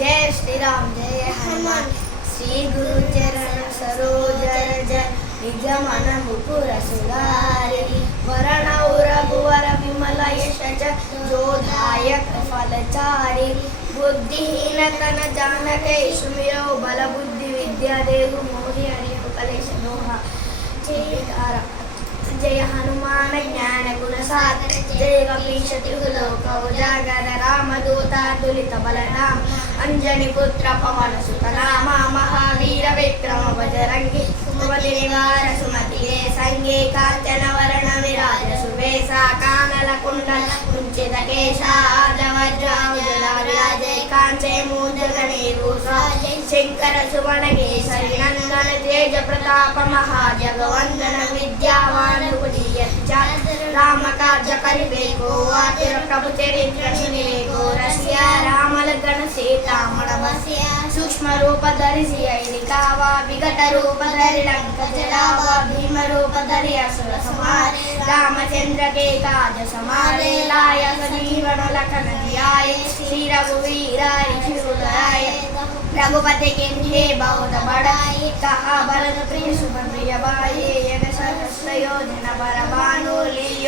जय श्री राम जय हनुमान श्री गुरु चरण सरोज रज निज मन मुकुर सुधारि वरण रघुवर विमल यश जोधायक फलचारि बुद्धिहीन तन जानके सुमिरो बल बुद्धि विद्या देहु मोहि हरिहु कलेश दोहा जय हनुमान ज्ञान गुण सागर जय कपीश तिहुलोक उजागर रामदूत तुलित बलराम अंजनी पुत्र पवन सुत नामा महावीर विक्रम बजरंगी सुमति निवार सुमति के संगे कांचन वरण विराज सुवेशा कानल कुंडल कुंचित केशा वज्राउजला विराजे कांचे मूंजगणे भूषा शंकर सुवन केसरी नंदन तेज प्रताप महाजगवंदन विद्यावान राम कार्य करिबेको आतिर प्रभु चरित्र सुनिबेको रसिया राम लखन सीता बसिया सूक्ष्म रूप धरिಸಿ ಐಲಿಕಾವ ವಿಕಟ ರೂಪ धरि लंक जलावा भीम रूप धरि असुर संहारे रामचंद्र के काज समारे लाय जीवन लखन जियाए श्री रघुवीर हृषिराय रघुपति के बहुत बड़ाई कहा भरत प्रिय सुख प्रिय भाई सहस्र योजन पर भानु लियो।